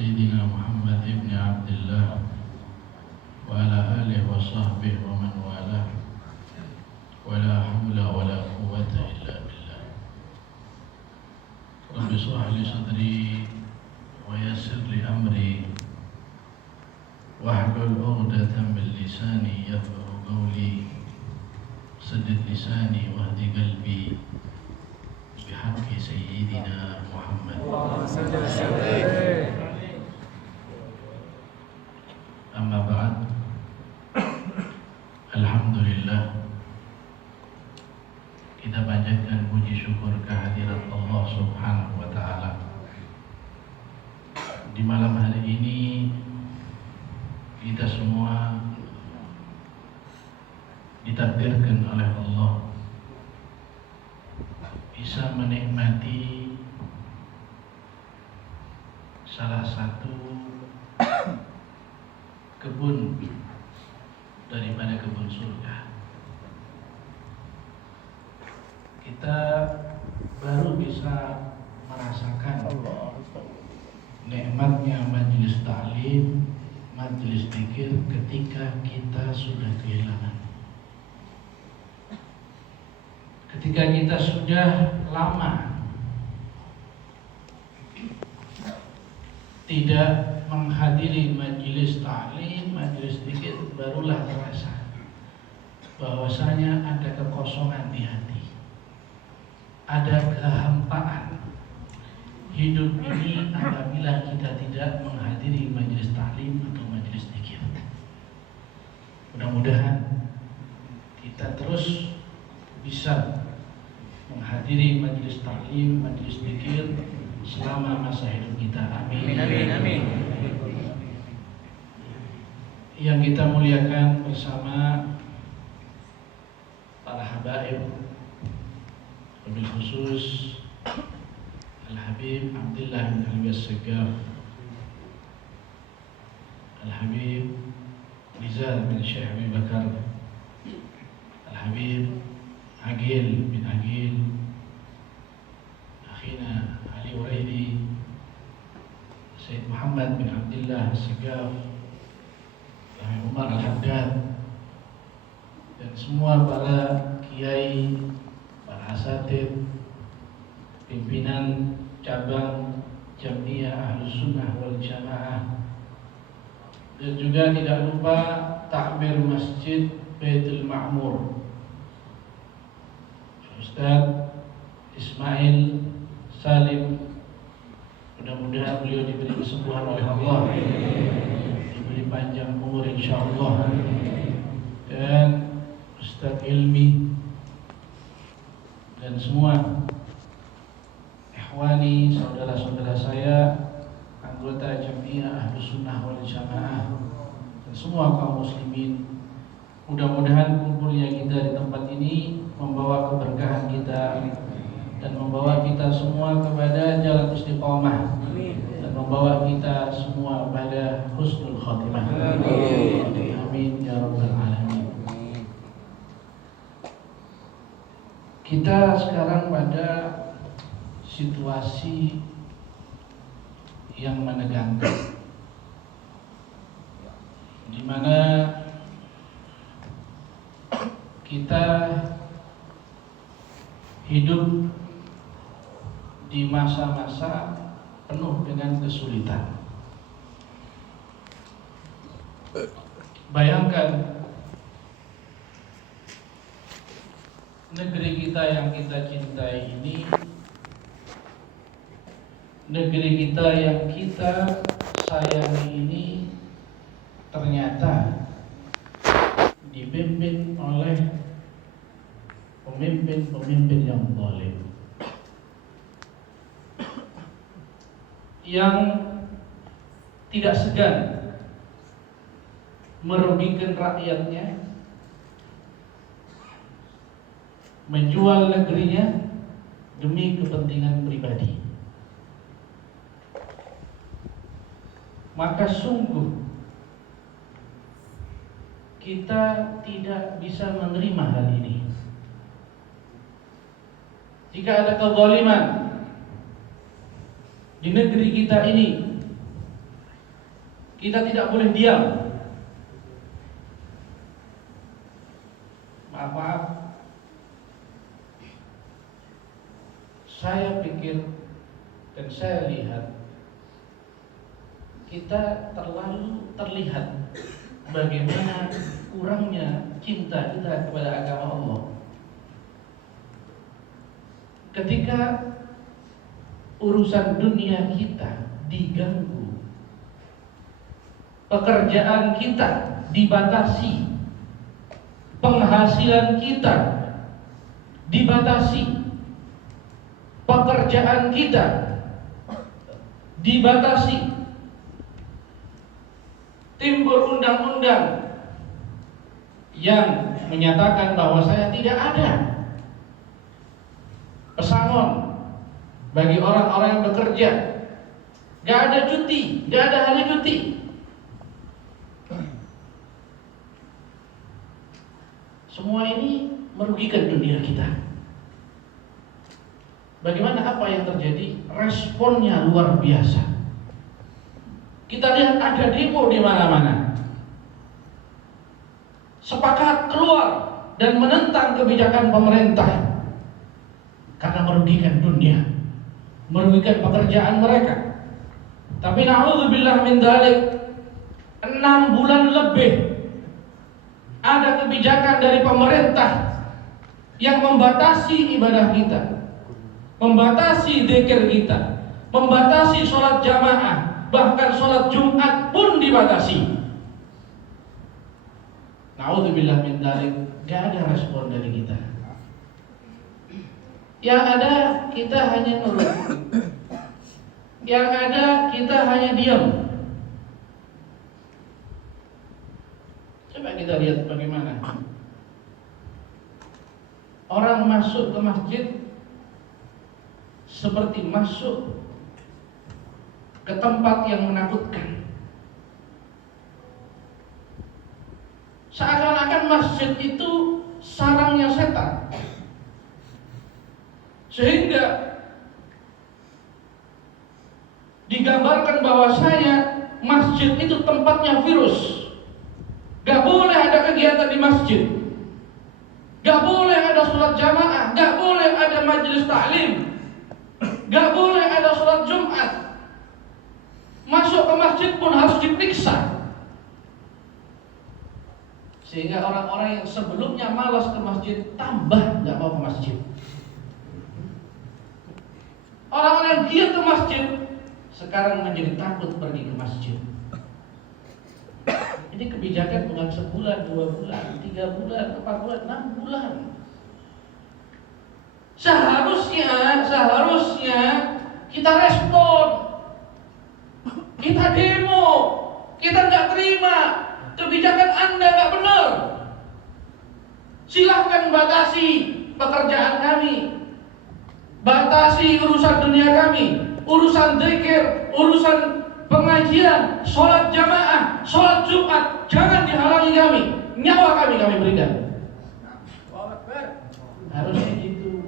سيدنا محمد بن عبد الله وعلى آله وصحبه ومن والاه ولا حول ولا قوة إلا بالله. رب اشرح لي صدري ويسر لي أمري واحلل عقدة من لساني يفقهوا قولي سدد لساني واهد قلبي بحق سيدنا محمد. Amma ba'd. Alhamdulillah, kita panjatkan puji syukur kehadirat Allah Subhanahu wa ta'ala. Di malam hari ini kita semua ditakdirkan oleh Allah bisa menikmati salah satu kebun daripada kebun surga. Kita baru bisa merasakan nikmatnya majelis ta'lim, majelis zikir ketika kita sudah kehilangan. Ketika kita sudah lama tidak menghadiri majelis ta'lim, majelis zikir, barulah terasa bahwasanya ada kekosongan di hati, ada kehampaan hidup ini apabila kita tidak menghadiri majelis ta'lim atau majelis zikir. Mudah-mudahan kita terus bisa menghadiri majelis ta'lim, majelis zikir selama masa hidup kita. Amin. Amin, amin. Yang kita muliakan bersama para habaib, wabil khusus Al-Habib Abdullah bin Alwi As-Sagaf, Al-Habib Rizal bin Syekh Abi Bakar, Al-Habib Agil bin Agil, Akhina Ali Uraidi, Sayyid Muhammad bin Abdullah As-Sagaf, Umar Al-Haddad, dan semua para kiai, para asatid, pimpinan cabang Jamiah Ahlus Sunnah wal Jamaah, dan juga tidak lupa takmir Masjid Baitul Ma'mur, Ustaz Ismail Salim. Mudah-mudahan beliau diberi kesembuhan oleh Allah, diberi panjang umur insyaallah. Dan Ustaz Ilmi dan semua ikhwani, saudara-saudara saya, anggota Jamiah Ahlus Sunnah wal Jamaah, dan semua kaum muslimin. Mudah-mudahan kumpulnya kita di tempat ini membawa keberkahan kita dan membawa kita semua kepada jalan istiqamah, dan membawa kita semua pada husnul khatimah. Amin ya rabbal alamin. Kita sekarang pada situasi yang menegangkan, di mana kita hidup di masa-masa penuh dengan kesulitan. Bayangkan negeri kita yang kita cintai ini, negeri kita yang kita sayangi ini, ternyata dipimpin oleh pemimpin-pemimpin yang zalim, yang tidak segan merugikan rakyatnya, menjual negerinya demi kepentingan pribadi. Maka sungguh kita tidak bisa menerima hal ini. Jika ada kezaliman di negeri kita ini, Kita tidak boleh diam. Maaf, saya pikir dan saya lihat kita terlalu terlihat bagaimana kurangnya cinta kita kepada agama Allah ketika urusan dunia kita diganggu, pekerjaan kita dibatasi, penghasilan kita dibatasi, pekerjaan kita dibatasi, timbul undang-undang yang menyatakan bahwa saya tidak ada pesangon bagi orang-orang yang bekerja, gak ada cuti, gak ada hari cuti. Semua ini merugikan dunia kita. Bagaimana apa yang terjadi? Responnya luar biasa. Kita lihat ada demo di mana-mana. Sepakat keluar dan menentang kebijakan pemerintah karena merugikan dunia, merugikan pekerjaan mereka. Tapi na'udzubillah min dzalik, 6 bulan lebih ada kebijakan dari pemerintah yang membatasi ibadah kita, membatasi zikir kita, membatasi sholat jamaah, bahkan sholat Jumat pun dibatasi. Na'udzubillah min dzalik, gak ada respon dari kita. Yang ada kita hanya nurut, yang ada kita hanya diam. Coba kita lihat bagaimana orang masuk ke masjid seperti masuk ke tempat yang menakutkan. Seakan-akan masjid itu sarangnya setan, sehingga digambarkan bahwasanya masjid itu tempatnya virus. Gak boleh ada kegiatan di masjid, gak boleh ada sholat jamaah, gak boleh ada majelis taklim, gak boleh ada sholat Jumat. Masuk ke masjid pun harus diperiksa. Sehingga orang-orang yang sebelumnya malas ke masjid tambah gak mau ke masjid. Orang-orang yang giat ke masjid sekarang menjadi takut pergi ke masjid. Ini kebijakan bukan sebulan, 2 bulan, 3 bulan, 4 bulan, 6 bulan. Seharusnya kita respon, kita demo, kita nggak terima kebijakan Anda nggak benar. Silahkan batasi pekerjaan kami, batasi urusan dunia kami, urusan zikir, urusan pengajian, sholat jamaah, sholat Jumat, jangan dihalangi kami. Nyawa kami berikan. Harusnya gitu.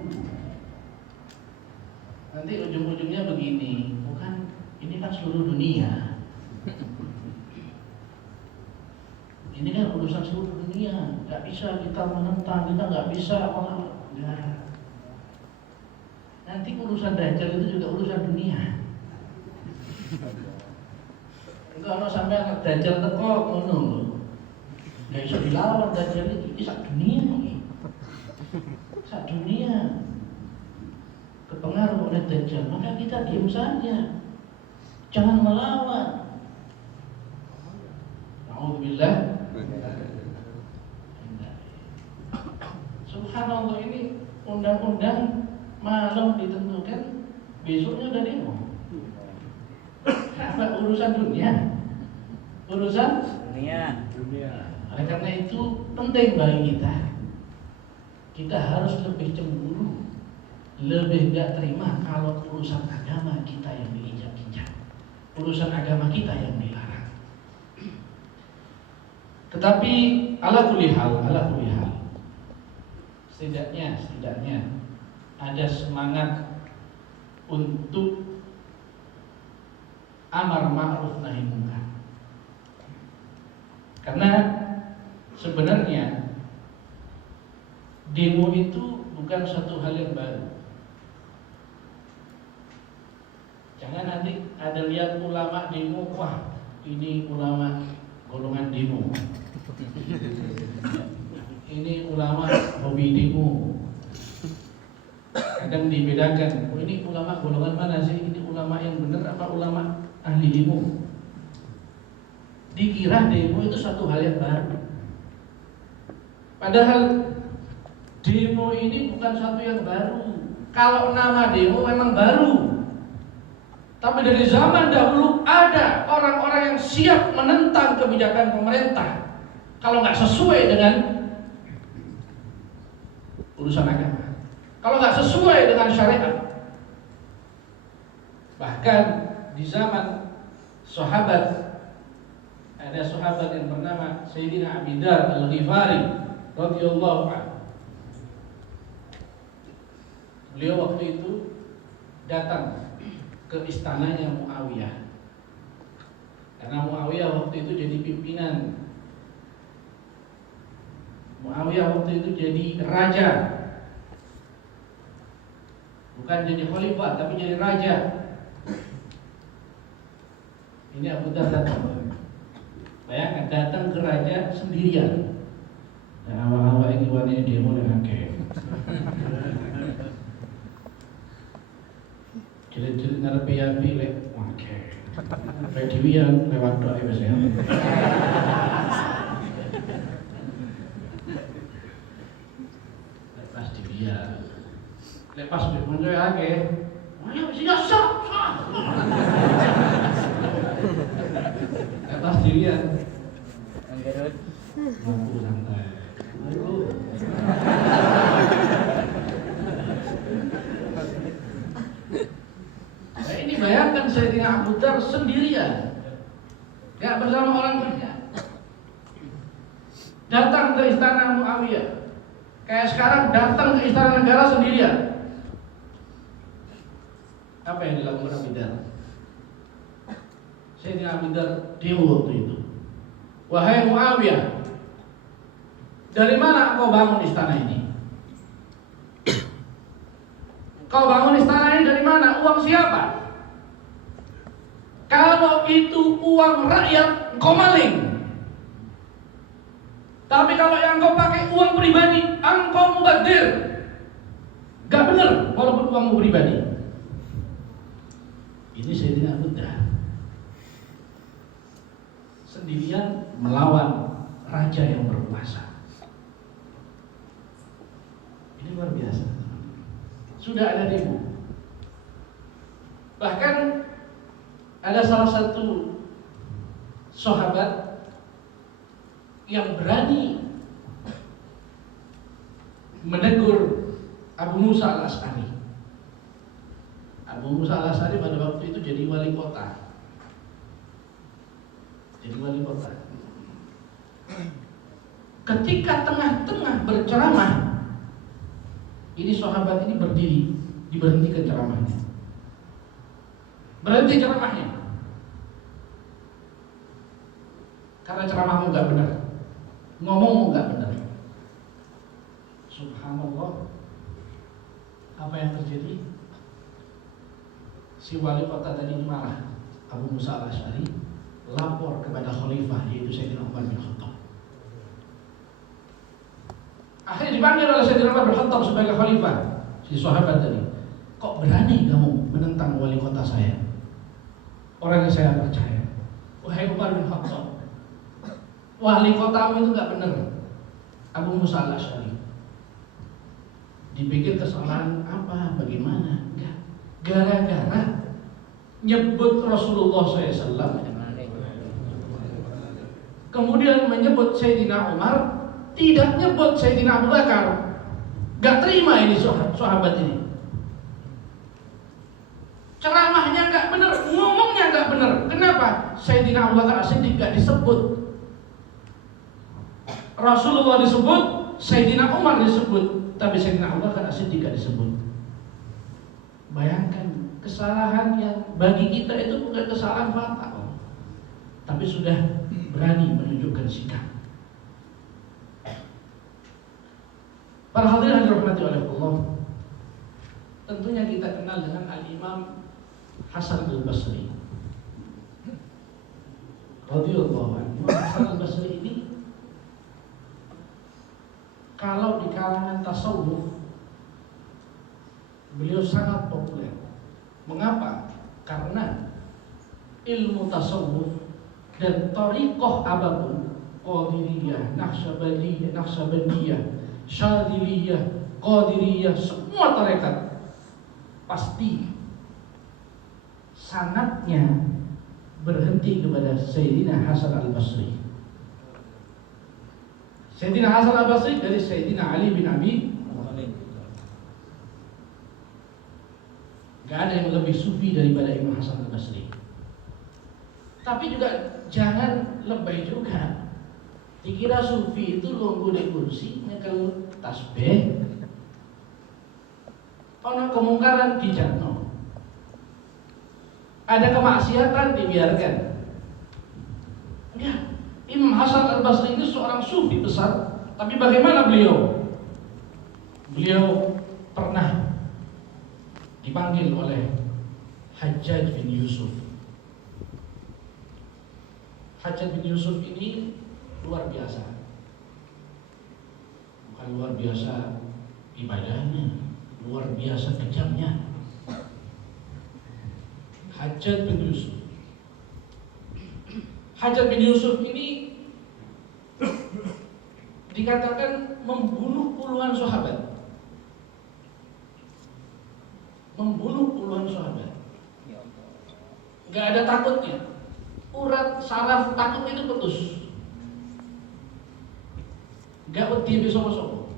Nanti ujung-ujungnya begini, bukan ini kan seluruh dunia. Ini kan urusan seluruh dunia, nggak bisa kita menentang, kita nggak bisa nah. Nanti urusan Dajjal itu juga urusan dunia. Kalau sampai anak Dajjal teko ngono, nggak bisa dilawan Dajjal ini sak dunia ini, sak dunia kepengaruh oleh Dajjal. Maka kita diam saja, jangan melawan. Alhamdulillah. Subhanallah, ini undang-undang malam ditentukan, besoknya udah demo. Apa urusan dunia? Urusan dunia. Oleh karena itu penting bagi kita harus lebih cemburu, lebih gak terima kalau urusan agama kita yang diinjak-injak, urusan agama kita yang dilarang. Tetapi ala kulli hal, setidaknya ada semangat untuk amar ma'ruf nahi munkar. Karena sebenarnya demo itu bukan satu hal yang baru. Jangan nanti ada lihat ulama demo, wah ini ulama golongan demo, ini ulama hobi demo. Kadang dibedakan, oh ini ulama golongan mana sih? Ini ulama yang benar apa ulama ahli demo? Dikira demo itu satu hal yang baru. Padahal demo ini bukan satu yang baru. Kalau nama demo memang baru, tapi dari zaman dahulu ada orang-orang yang siap menentang kebijakan pemerintah kalau nggak sesuai dengan urusan agama, kalau nggak sesuai dengan syariat. Bahkan di zaman sahabat, ada sahabat yang bernama Sayyidina Abi Dzar Al-Ghifari radhiyallahu anhu. Beliau waktu itu datang ke istananya Muawiyah, karena Muawiyah waktu itu jadi pimpinan. Muawiyah waktu itu jadi raja, bukan jadi khalifah tapi jadi raja. Ini Abu Dzar datang. Bayangkan datang ke raja sendirian. Dan awal-awal ini wanita demo dengan kayak jelit-jelit ngarepe ya pilek, oke. Kayak diwian lewat doa biasanya. Lepas diwian, lepas bermunculan lagi. Ayo sini sah. Lepas diwian, anggerut, mampu santai. Ayo. Nah, ini bayangkan Sayyidina Abu Dzar sendirian, gak bersama orang banyak, datang ke istana Muawiyah. Kayak sekarang datang ke istana negara sendirian. Apa yang dilakukan Abu Dzar? Sayyidina Abu Dzar demo waktu itu. Wahai Muawiyah, dari mana kau bangun istana ini? Kau bangun istana ini dari mana? Uang siapa? Kalau itu uang rakyat, kau maling. Tapi kalau yang kau pakai uang pribadi, engkau mubadzir. Gak benar walaupun uangmu pribadi. Ini Sayyidina Abu Dzar sendirian melawan raja yang berkuasa. Ini luar biasa. Sudah ada demo. Bahkan ada salah satu sahabat yang berani menegur Abu Musa Al-Asy'ari. Abu Musa Al-Asy'ari pada waktu itu jadi wali kota. Ketika tengah-tengah berceramah, ini sahabat ini berdiri, diberhentikan ceramahnya. Berhenti ceramahnya. Karena ceramahmu gak benar, ngomongmu gak benar. Subhanallah. Apa yang terjadi? Si wali kota tadi marah. Abu Musa Al-Asy'ari lapor kepada khalifah, yaitu Sayyidina Umar bin Khattab. Akhirnya dipanggil oleh Sayyidina Umar bin Khattab sebagai khalifah. Si sahabat tadi, kok berani kamu menentang wali kota saya, orang yang saya percaya? Wahai Umar bin Khattab, wali kotamu itu gak benar. Abu Musa Al-Asy'ari dipikir kesalahan apa, bagaimana? Enggak, gara-gara nyebut Rasulullah SAW, kemudian menyebut Sayyidina Umar, tidak nyebut Sayyidina Abu Bakar. Gak terima ini sahabat ini. Ceramahnya gak benar, ngomongnya gak benar. Kenapa? Sayyidina Abu Bakar As-Siddiq gak disebut, Rasulullah disebut, Sayyidina Umar disebut, tapi Sayyidina Abu Bakar As-Siddiq gak disebut. Bayangkan kesalahan yang bagi kita itu bukan kesalahan fatal. tapi sudah berani menunjukkan sikap. Para hadirin yang dirahmati oleh Allah, tentunya kita kenal dengan Al-Imam Hasan Al-Basri radhiyallahu anhu. Hasan Al-Basri ini kalau di kalangan tasawuf beliau sangat populer. Mengapa? Karena ilmu tasawuf dan thariqah apapun, Qadiriyah, Naqsabandiyah, Syadiliyah, Qadiriyah, semua tarekat pasti sanadnya berhenti kepada Sayyidina Hasan Al-Basri. Sayyidina Hasan Al-Basri dari Sayyidina Ali bin Abi Thalib. Gak ada yang lebih sufi daripada Imam Hasan Al-Basri. Tapi juga jangan lebay juga. Dikira sufi itu lungguh di kursi, nyekel tasbih, ono kemungkaran dijakno, ada kemaksiatan dibiarkan. Enggak. Imam Hasan Al-Basri ini seorang sufi besar, tapi bagaimana beliau? Beliau pernah dipanggil oleh Hajjaj bin Yusuf. Hajjaj bin Yusuf ini luar biasa. Bukan luar biasa ibadahnya, luar biasa kejamnya. Hajjaj bin Yusuf. Hajjaj bin Yusuf ini dikatakan membunuh puluhan sahabat. Membunuh puluhan sahabat. Gak ada takutnya. Urat saraf takut itu putus. Gak wedi besopo-sopo.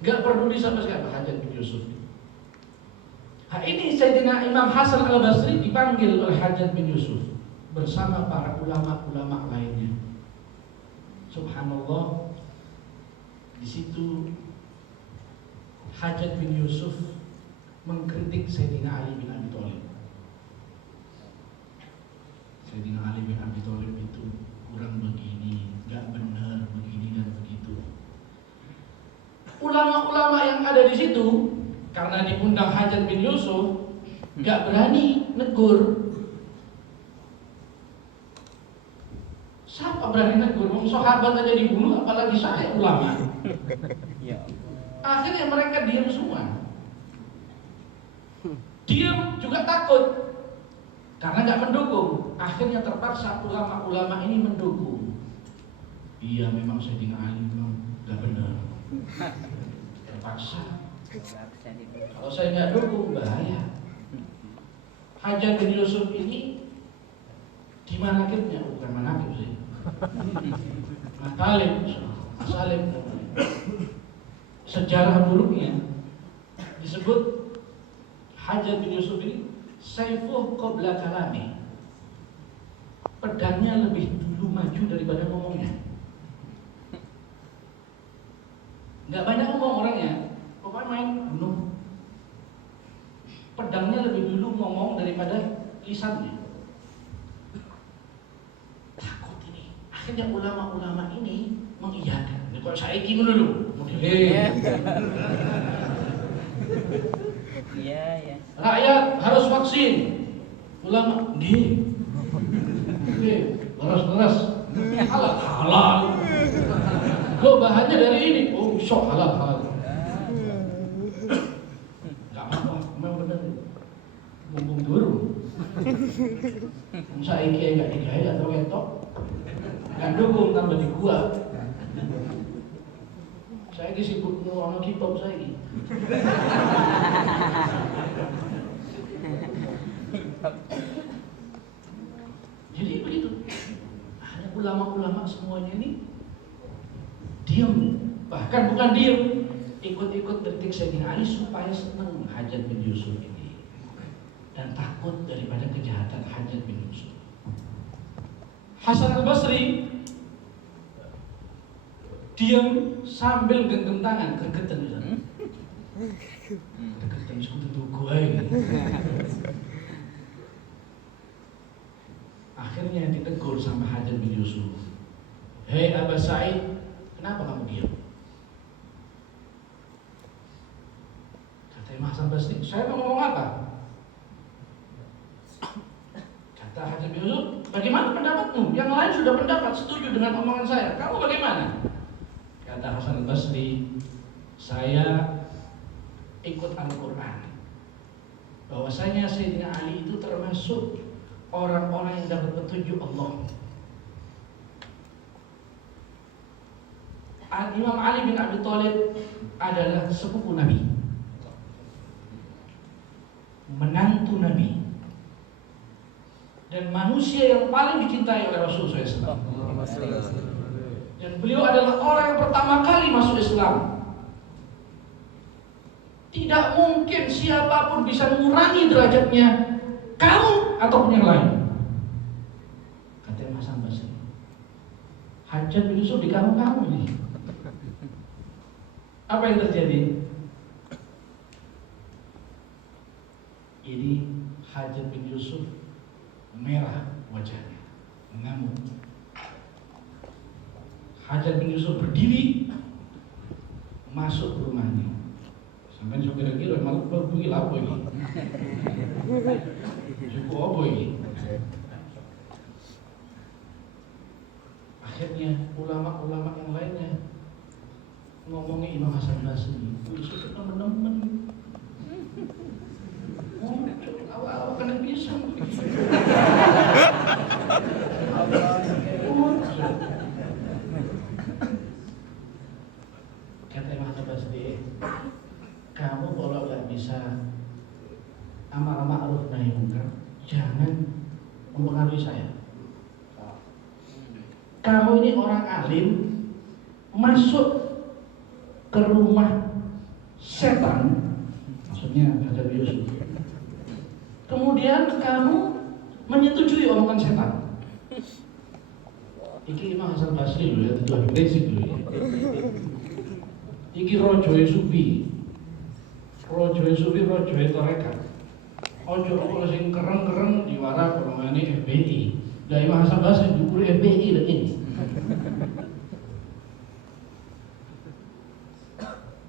Gak peduli sama siapa. Hajjaj bin Yusuf. Nah, ini Sayyidina Imam Hasan Al-Basri dipanggil oleh Hajjaj bin Yusuf bersama para ulama-ulama lainnya. Subhanallah, di situ Hajjaj bin Yusuf mengkritik Sayyidina Ali bin Abi Thalib. Sayyidina Ali bin Abi Thalib itu kurang begini, gak benar begini dan begitu. Ulama-ulama yang ada di situ karena diundang Hajjaj bin Yusuf gak berani negur. Siapa berani negur? Sahabat aja dibunuh, apalagi saya ulama. Akhirnya mereka diam semua. Diam juga takut karena gak mendukung. Akhirnya terpaksa ulama-ulama ini mendukung. Iya, memang Sayyidina Ali memang gak benar. Terpaksa. Kalau saya nggak dukung bahaya. Hajjaj bin Yusuf ini di manakibnya, bukan manakib sih, masalib. Sejarah buruknya disebut Hajjaj bin Yusuf ini Saifuh qabla kalami. Pedangnya lebih dulu maju daripada ngomongnya. Nggak banyak ngomong orangnya. Pokoknya main bunuh. Pedangnya lebih dulu ngomong daripada lisannya. Takut ini. Akhirnya ulama-ulama ini mengiyakan. Ini kok saya ini dulu. Iya. Rakyat harus vaksin. Ulama, nih. Leras. Halal. Kok bahannya dari ini? Oh, sok halal. Bumbung dulu. Saya iki gak digaya atau ketok. Gak dukung tambah di gua. Saya iki sibuk ngono K-pop saya iki. Jadi begitu. Ada ulama-ulama semuanya ini diam, bahkan bukan diam, ikut-ikut kritik Sayyidina Ali supaya senang Hajjaj bin Yusuf ini. Dan takut daripada kejahatan Hajjaj bin Yusuf. Hasan Al-Basri diam sambil genggam tangan, gregetan misalnya. Gregetan sekutu tuku aja. Akhirnya ditegur menegur sama Hajjaj bin Yusuf. Hei Aba Sa'id, kenapa kamu diam? Kata Imam Hasan Basri, saya mau ngomong apa? Kata Hajjaj bin Yusuf, bagaimana pendapatmu? Yang lain sudah pendapat setuju dengan omongan saya. Kamu bagaimana? Kata Hasan Basri, saya ikut Al-Quran. Bahwasanya Sayyidina Ali itu termasuk orang-orang yang dapat petunjuk Allah. Imam Ali bin Abi Thalib adalah sepupu Nabi, menantu Nabi, dan manusia yang paling dicintai oleh Rasulullah SAW. Dan beliau adalah orang yang pertama kali masuk Islam. Tidak mungkin siapapun bisa mengurangi derajatnya kamu ataupun yang lain. Kata Imam Hasan Basri, Hajjaj bin Yusuf di kamu ini. Apa yang terjadi? Ini Hajjaj bin Yusuf merah wajahnya, mengamuk. Hajjaj bin Yusuf berdiri masuk ke rumahnya. Sampai so kira-kira malah begini apa ini? Suku apa ini? Akhirnya ulama-ulama yang lainnya ngomongin Imam Hasan Basri, itu teman-teman. Awal-awal kena pisang. Kata Imam Hasan Basri, kamu kalau nggak bisa amar ma'ruf nahi munkar, jangan mempengaruhi saya. Kamu ini orang alim, masuk ke rumah setan, maksudnya Hajjaj bin Yusuf. Kemudian kamu menyetujui omongan setan. Iki Imam Hasan Basri loh ya, itu habis basic loh ya. Iki rojoe sufi. Rojoe sufi, rojoe tarekat. Ojo kalau sing kereng-kereng diwara golongane FPI. Lah Imam Hasan Basri diukur FPI dan ini.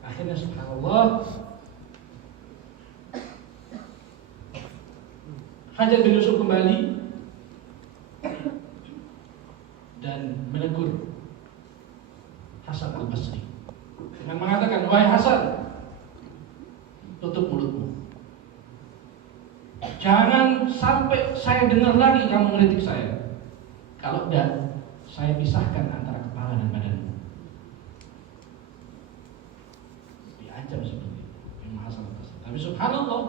Akhirnya subhanallah, Hajjaj bin Yusuf kembali dan menegur Hasan al-Basri dengan mengatakan, wahai Hasan, tutup mulutmu. Jangan sampai saya dengar lagi kamu mengkritik saya. Kalau tidak, saya pisahkan antara kepala dan badanmu. Diancam seperti itu Imam Hasan al-Basri. Tapi subhanallah,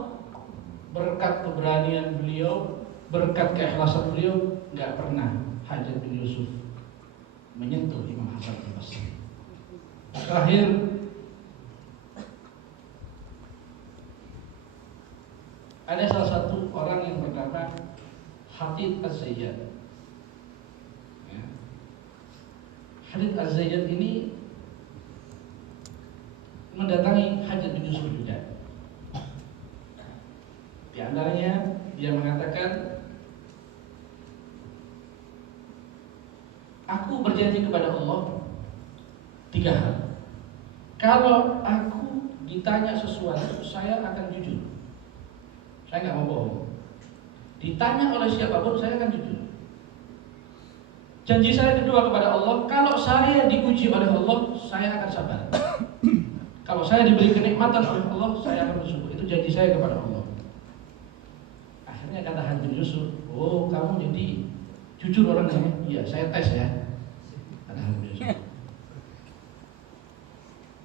berkat keberanian beliau, berkat keikhlasan beliau, nggak pernah Hajjaj bin Yusuf menyentuh Imam Hasan al-Basri. Terakhir, ada salah satu orang yang bernama Hatib Az-Zayyad. Ya. Hatib Az-Zayyad ini mendatangi Hajjaj bin Yusuf juga. Di antaranya dia mengatakan, aku berjanji kepada Allah 3 hal. Kalau aku ditanya sesuatu, saya akan jujur. Saya nggak mau bohong. Ditanya oleh siapapun, saya akan jujur. Janji saya kedua kepada Allah, kalau saya diuji oleh Allah, saya akan sabar. Kalau saya diberi kenikmatan oleh Allah, saya akan bersyukur. Itu janji saya kepada Allah. Akhirnya kata Hajjaj bin Yusuf, oh kamu jadi jujur orangnya? Iya, saya tes ya. Kata Hajjaj bin Yusuf.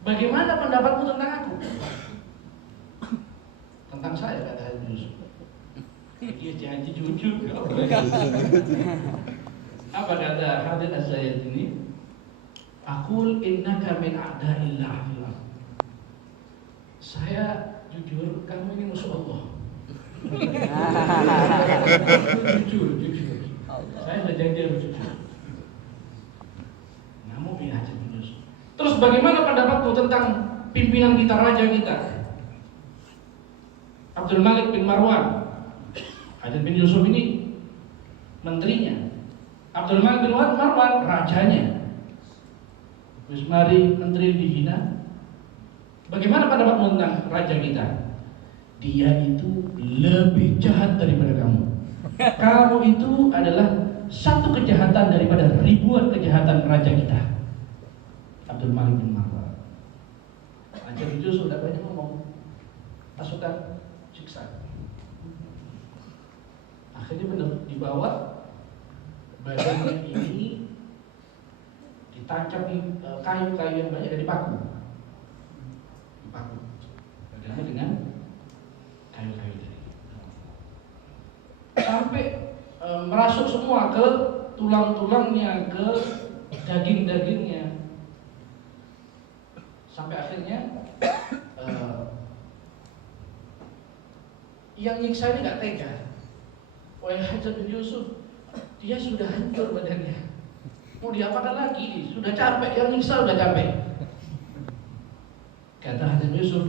Bagaimana pendapatmu tentang aku? Tentang saya, kata Hajjaj bin Yusuf. Dia janji jujur. Apa kata Hatib Az-Zayyad ini? Aqul innaka min a'da'illah. Saya jujur, kamu ini musuh Allah. Jujur. Saya sudah janji harus jujur. Namun bin Hajjaj bin Yusuf. Terus bagaimana pendapatmu tentang pimpinan kita, raja kita, Abdul Malik bin Marwan? Hajjaj bin Yusuf ini menterinya. Abdul Malik bin Marwan rajanya. Terus mari menteri dihina. Bagaimana pendapatmu tentang raja kita? Dia itu lebih jahat daripada kamu. Kamu itu adalah satu kejahatan daripada ribuan kejahatan raja kita. Abdul Malik bin Marwan. Raja itu sudah banyak ngomong. Pasukan siksa. Akhirnya benar dibawa, badannya ini ditancap di kayu-kayu yang banyak dari paku. Badannya dengan kayu-kayu dari sampai merasuk semua ke tulang-tulangnya, ke daging-dagingnya, sampai akhirnya yang nyiksa ini gak tega. Wahai Hajjaj bin Yusuf, dia sudah hancur badannya, mau diapakan lagi? Sudah capek, yang nyiksa sudah capek. Kata Hajjaj bin Yusuf,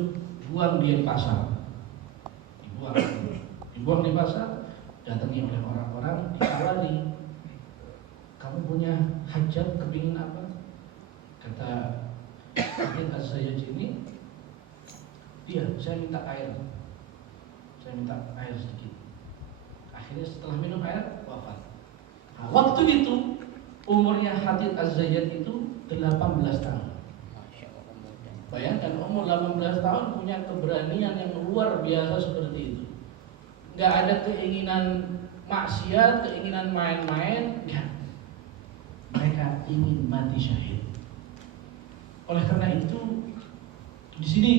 buang dia di pasar. Dibuang di pasar, datangi oleh orang-orang, ditawari, kamu punya hajat, kepingin apa? Kata Hajjaj Az-Zayyaj ini, saya minta air. Saya minta air sedikit. Akhirnya setelah minum air, wafat. Nah, waktu itu umurnya Hajjaj Az-Zayyaj itu 18 tahun. Bayangkan umur 18 tahun punya keberanian yang luar biasa seperti itu. Gak ada keinginan maksiat, keinginan main-main, enggak. Mereka ingin mati syahid. Oleh karena itu, di sini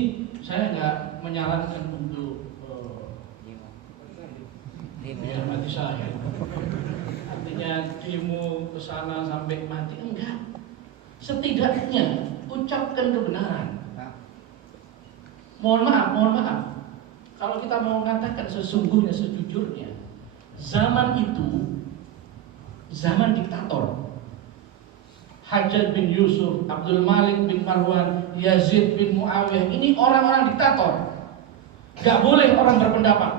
saya nggak menyarankan untuk biar mati syahid. Artinya demo ke sana sampai mati, enggak. Setidaknya ucapkan kebenaran. Mohon maaf. Kalau kita mau mengatakan sesungguhnya, sejujurnya, zaman itu zaman diktator. Hajjaj bin Yusuf, Abdul Malik bin Marwan, Yazid bin Muawiyah, ini orang-orang diktator. Gak boleh orang berpendapat,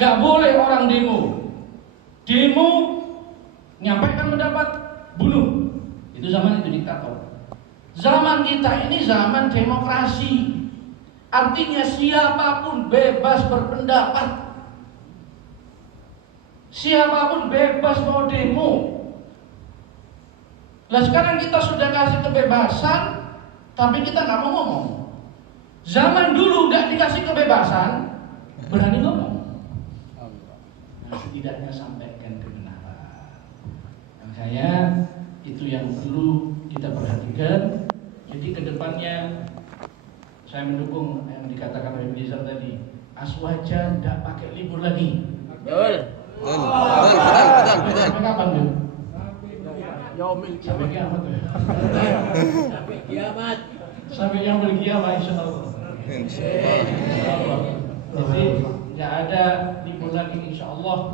gak boleh orang demo. Demo, nyampaikan pendapat, bunuh. Itu zaman itu diktator. Zaman kita ini zaman demokrasi. Artinya siapapun bebas berpendapat, siapapun bebas mau demo. Nah sekarang kita sudah kasih kebebasan, tapi kita nggak mau ngomong. Zaman dulu nggak dikasih kebebasan, berani ngomong. Nah, setidaknya sampaikan kebenaran. Makanya itu yang perlu kita perhatikan. Jadi kedepannya saya mendukung yang dikatakan oleh Bilizar tadi. Aswaja tidak pakai libur lagi. Betul. Sampai kapan tuh? Sampai kiamat tuh. Sampai kiamat. Sampai yaumul kiamat insyaallah. Insyaallah. Jadi tidak ada libur lagi insyaallah.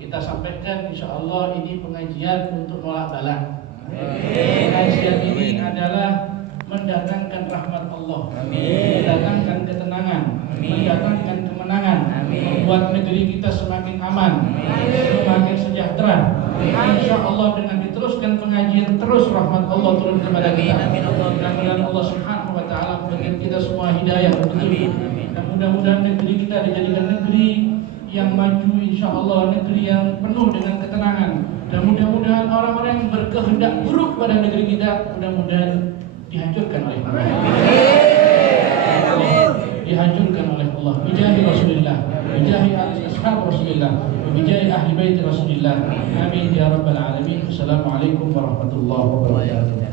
Kita sampaikan insyaallah ini pengajian untuk nolak bala. Pengajian ini adalah mendatangkan rahmat Allah, mendatangkan ketenangan, mendatangkan kemenangan, membuat negeri kita semakin aman, semakin sejahtera. Insya Allah dengan diteruskan pengajian terus rahmat Allah turun kepada kita. Mudah-mudahan Allah Subhanahu Wa Taala memberikan kita semua hidayah betul. Dan mudah-mudahan negeri kita dijadikan negeri yang maju, insya Allah negeri yang penuh dengan ketenangan. Dan mudah-mudahan orang-orang yang berkehendak buruk pada negeri kita mudah-mudahan dihancurkan oleh Allah. Dihancurkan oleh Allah. Bijahi Rasulullah, bijahi ashab Rasulullah, bijahi ahli bait Rasulullah. Amin ya rabbal alamin. Assalamualaikum warahmatullahi wabarakatuh.